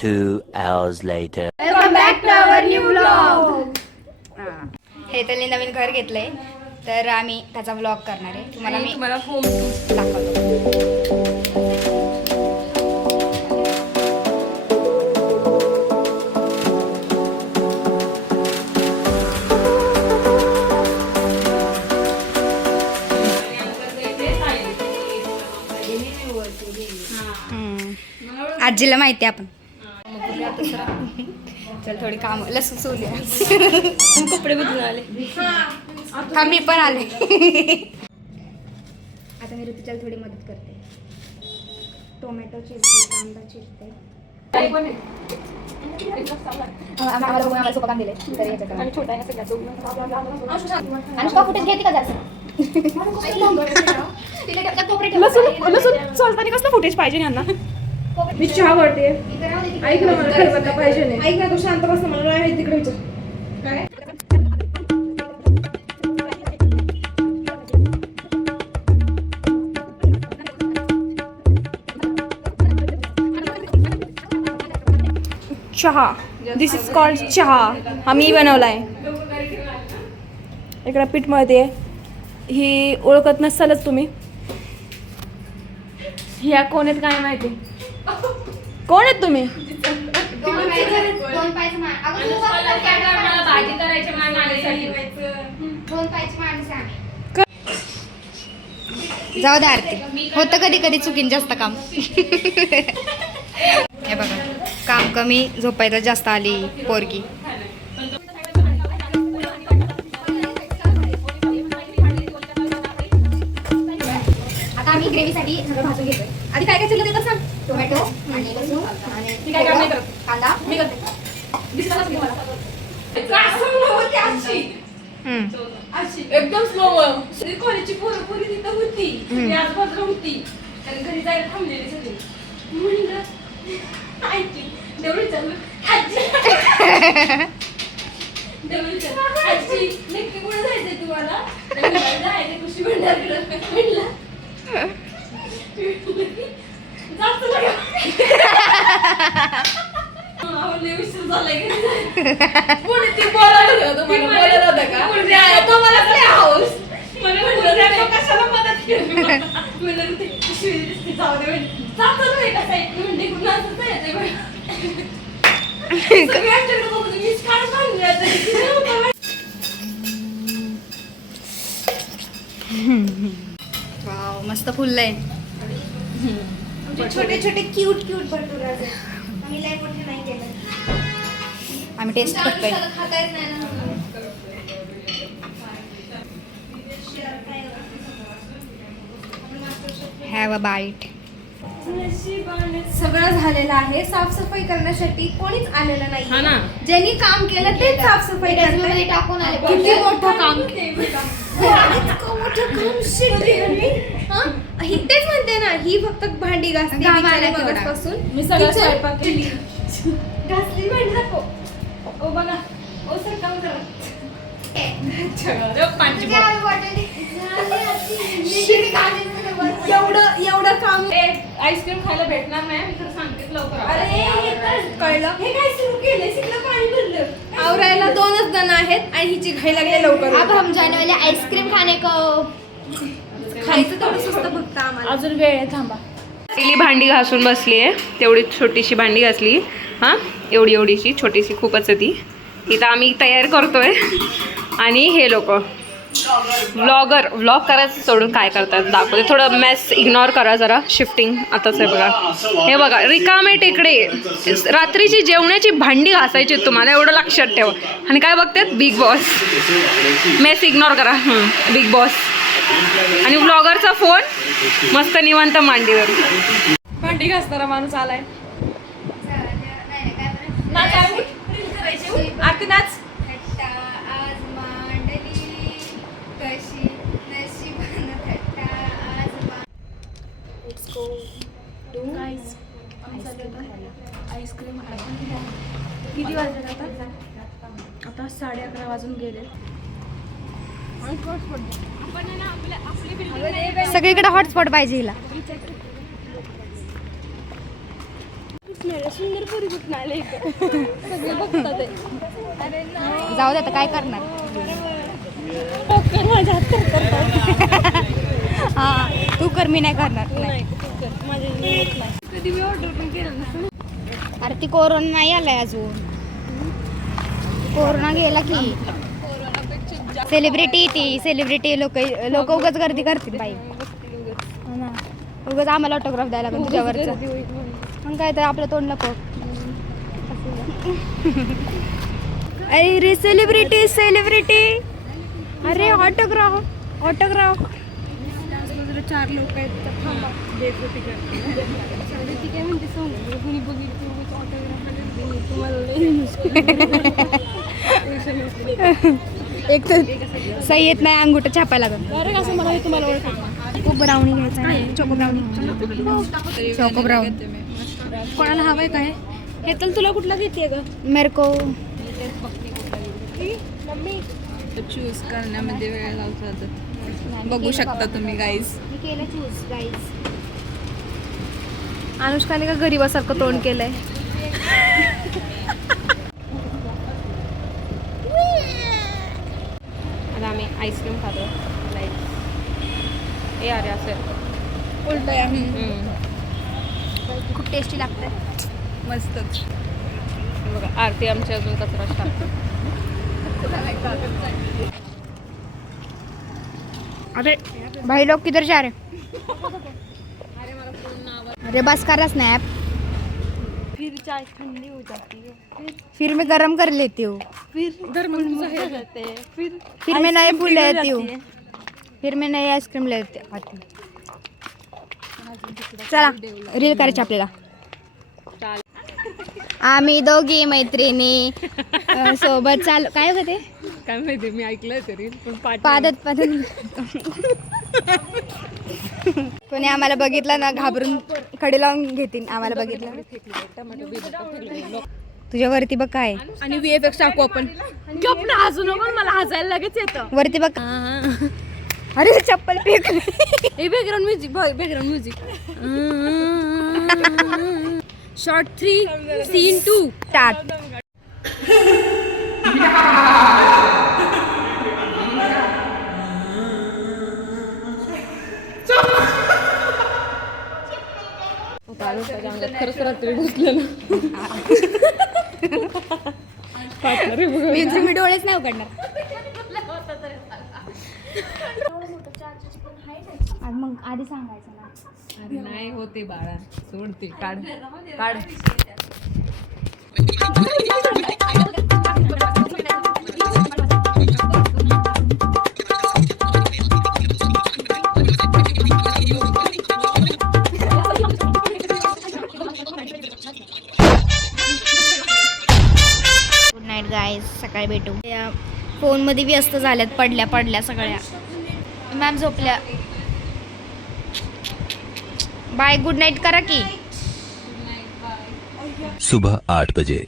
2 hours later. Welcome back to our new vlog. हे त्यांनी नवीन घर घेतलंय तर आम्ही त्याचा व्लॉग करणार आहे. तुम्हाला होम दाखवतो. आजीला माहिती आपण चल थोडी काम लसूण सोलूया. कपडे बदलून आले. हा मी पण आले. आता मी ऋतूला थोडी मदत करते. टोमॅटो चिरते, कांदा चिरते. आम्हाला सोपं काम दिले अनुष्का फुटेज घेते का जास्त. लसूण चालताना कसलं फुटेज पाहिजे यांना. मी चहा वाटते. ऐक ना मला खरबत्ता पाहिजे नाही. ऐक ना तू शांत बस ना मला नाही तिकडे विचार. काय चहा. दिस इज कॉल्ड चहा. हा मी बनवलाय. इकडे पीठ मळते. ही ओळखत नसालच तुम्ही. ह्या कोण आहेत काय माहिती. कोण आहेत तुम्ही. जाऊ दे आरती. होतं कधी कधी चुकीन जास्त काम. हे बघा काम कमी झोपायला जास्त आली पोरगी. आता आम्ही ग्रेव्हीसाठी सगळं भाजून घेतोय. आधी काय काय चिरलं ते तर सांग. टोमॅटो आणि लसूण आणि कांदा. मी करते. एकदम स्लो. कॉलेजची पोरं पोरी तिथं होती. आजूबाजूला होती. कारण घरी जायला थांबलेली सगळी. म्हणलं देवळी चालू आजी. देवळी चालू आजी नक्की कुठे जायचंय तुम्हाला. जायचं कृषी भंडारकडे. म्हणलं जास्त वाव मस्त फुललंय. छोटे छोटे क्यूट क्यूट भरपूर. आम्ही लय मोठे नाही केलं. आम्ही टेस्ट करतोय. Have a bite. सगळं झालेलं आहे. साफसफाई करण्यासाठी कोणीच आलेलं नाही. ज्यांनी काम केलं ते साफसफाई टाकून आले. किती मोठं काम. इतकं मोठं काम शिकली. तेच म्हणते ना ही फक्त भांडी घासते पासून. मी सगळं स्वयंपाक केली. घासली भांडी दाखव. ओ बघा ओ सर काम करा. एवढं काम. आईस्क्रीम खायला भेटणार नाही. मी खरं सांगते लवकर. अरे कळलं. हे काय सुरू केलंय. सिकलं पाणी भरलं. आवरायला 2च जण आहेत आणि हिची घाई लागली लवकर. अब हम जाने वाले आइसक्रीम खाने को. खायचं तेवढं सुस्त फक्त आम्हाला. अजून वेळ आहे थांबा. पहिली भांडी घासून बसली आहे. तेवढी छोटीशी भांडी घासली. हां एवढीशी छोटीशी खूपच आहे ती. इथं आम्ही तयार करतोय आणि हे लोक व्लॉग करायचं सोडून काय करतात दाखवते. थोडं मेस इग्नोर करा जरा. शिफ्टिंग आताच आहे बघा. हे बघा रिकामे टेकडे. रात्रीची जेवणाची भांडी घासायची तुम्हाला एवढं लक्षात ठेवा. आणि काय बघतात बिग बॉस. मेस इग्नोर करा. बिग बॉस आणि व्लॉगरचा फोन मस्त निवांत मांडीवर. भांडी घासणारा माणूस आलाय. आरती नाच. आईस्क्रीम किती वाजले आता 11:30 वाजून गेले. सगळीकडे हॉटस्पॉट पाहिजे हिला. सुंदर पोरी कुठून आले इथं सगळे बघतात आहे. अरे नाही जाऊ दे आता काय करणार. टोकर माझ्या हात करतात. हा तू कर, मी नाही करणार. नाही टोकर माझ्या होत नाही. कधी मी ऑर्डर पण केलं नसतं. अरे ती कोरोना नाही आलाय अजून. कोरोना गेला की. सेलिब्रिटी ती सेलिब्रिटी लोक उगाच गर्दी करतील बाई. हो ना. उगाच आम्हाला ऑटोग्राफ द्यायला लागेल तुझ्यावरचं. मग काय तर आपलं तोंड नको. अरे सेलिब्रिटी सेलिब्रिटी. अरे ऑटोग्राफ ऑटोग्राफ. 4 लोक आहेत तर थांबा देतो तिकडे. ती काय म्हणते सांग कुणी बघितलं ऑटोग्राफ तुम्हाला एक तर सही येत नाही, अंगुठं छापायला लागेल. अरे कसं मला हे तुम्हाला ओळखत. खूप ब्राउनी घ्यायचा आहे. Choco brownie. चोको ब्राउन कोणाला हवंय काय हे तर तुला कुठला घेते ग मेरे को. मम्मी चूज करण्यामध्ये वेळ लावतात. बघू शकता तुम्ही गाईज. मी केलं चूज गाईज. अनुष्काने का गरीबासारखं तोंड केलंय. आता आम्ही आईस्क्रीम खातो. ए अरे असं उलट आहे. खूप टेस्टी लागतं. मस्तच. बघा आरती आमची अजून कचरा टाकते. अरे भाई लोग किधर जा रहे? अरे बस करा स्नैप. फिर चाय ठंडी हो जाती है. फिर मैं गरम कर लेती हूँ. फिर हो जाते हैं. फिर मैं नए फूल लेती हूँ. फिर मैं नई आईस्क्रीम लेते आती हूँ. चला रील करायची आपल्याला. आम्ही दोघी मैत्रिणी सोबत चाल काय होते काय माहिती, मी ऐकलंय तरी पण पादत कोणी आम्हाला बघितलं ना घाबरून कडे लावून घेतील. आम्हाला बघितलं तुझ्यावरती बघ काय आणि VFX टाकू आपण. गप ना हसू नको, मला हसायला लगेच येतं. वरती बघ. अरे चप्पल फेक. हे background music background music. Shot 3 scene 2 start. खरंच रात्री घुसलं मी डोळेच नाही उघडणार. मग आधी सांगायचं ना. नाही होते बाळा, सोडते. काढ काढ. Good night guys. सकाळी भेटू. फोनमध्ये व्यस्त झाल्यात. पडल्या सगळ्या. मॅम झोपल्या. बाय गुड नाईट करा की. सुबह 8 बजे.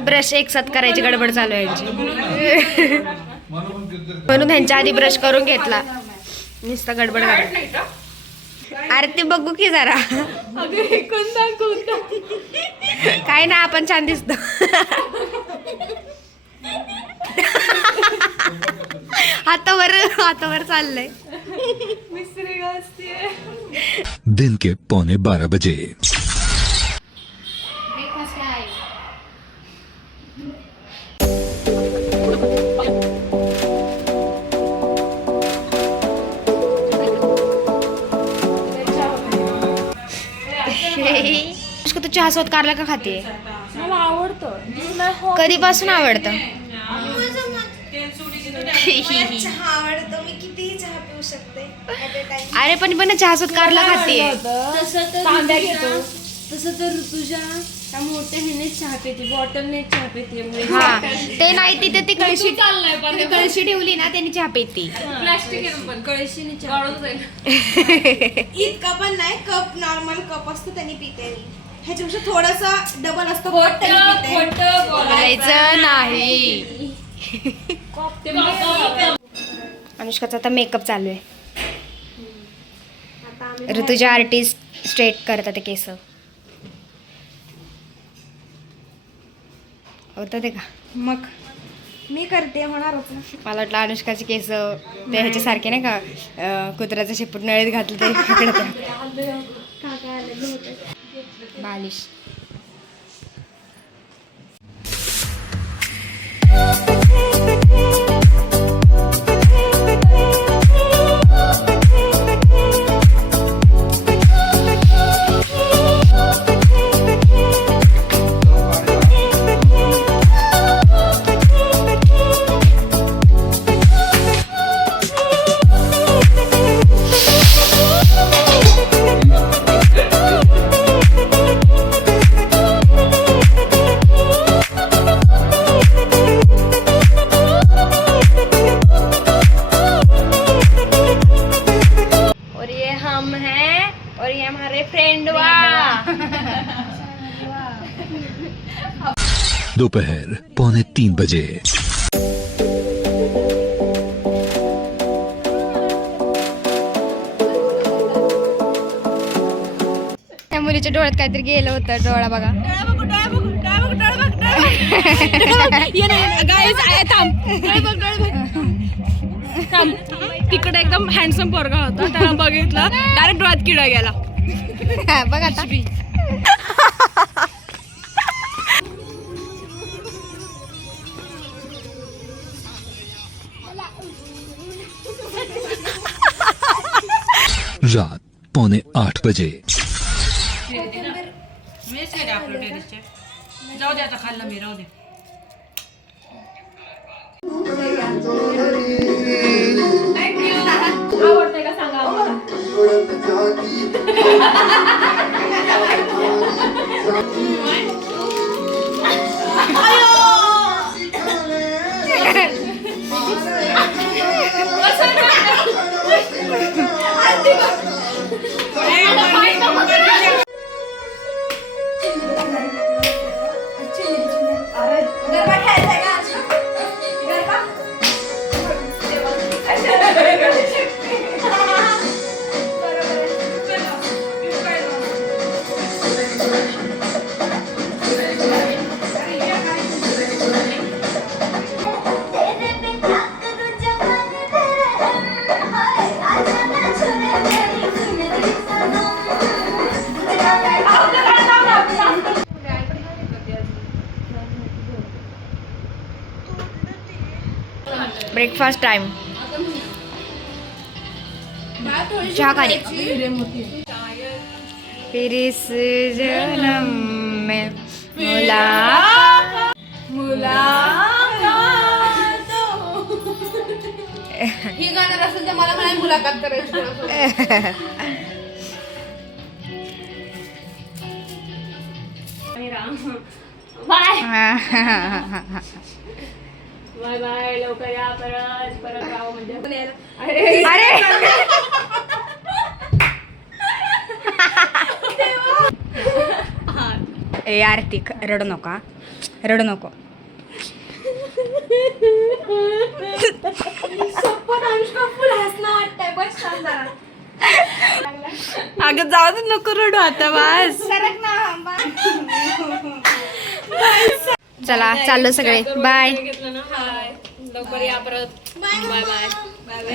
ब्रश एक साथ करायची गडबड चालू आहे यांची. म्हणून ह्यांच्या आधी ब्रश करून घेतला. नुसतं गडबड करा. अरे ते बघू की जरा. काय ना आपण छान दिसतो. हातावर चाललंय. दिन के 11:45 बजे. उसको तू चहा सोबत कारला का खाते? मला आवडतं. कधीपासून आवडतं? आवडतं. मी कितीही चहा पिऊ शकते. अरे पण चहा सोबत कारला खाते. तांब्या घेतो. तसं तर ऋतुजा त्या मोठ्या ह्याने चहा पिते, बॉटलने चहा पिते. हा ते नाही तिथे ती कळशी कळशी ठेवली ना त्यांनी चहा पेती. कळशीने चहा इतका पण नाही, कप नॉर्मल कप असतो त्यांनी पिते. ह्याच्यापेक्षा थोडासा डबल असतो. बोलायचं नाही. अनुष्काचा आता मेकअप चालू आहे. ऋतुजा आर्टिस्ट स्ट्रेट करतात ते केस. होतं ते का? मग मी करते होणारच ना. मला वाटलं अनुष्काचे केस ते ह्याच्यासारखे नाही का, कुत्र्याचं शेपूट नळीत घातलं तरी बालिश. दोपहर 2:45 बजे. त्या मुलीच्या डोळ्यात काहीतरी गेलं होतं. डोळा बघा. तिकडे एकदम हँडसम पोरगा होता, त्याला बघितलं डायरेक्ट डोळ्यात किडा गेला. बघा आता. रात 7:45 बजे. जाऊ दे आता, खाल्लं मी, राहू दे. आवडतंय का सांगा आम्हाला. Breakfast time. चहा खाली. फिर इस जन्म में ही गाणार असेल तर मला म्हणाय मुलाखत करायची. Bye bye bye. लवकर या, परत परत राव म्हणजे. अरे ए आर्थिक रडू नका, रडू नको. अगं जाऊ दे, नको रडू आता. बस चला चाललो सगळे. बाय लवकर या परत. बाय बाय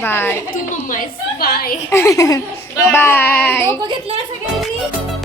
बाय तू मम्मा बाय बाय. घेतलं सगळ्यांनी.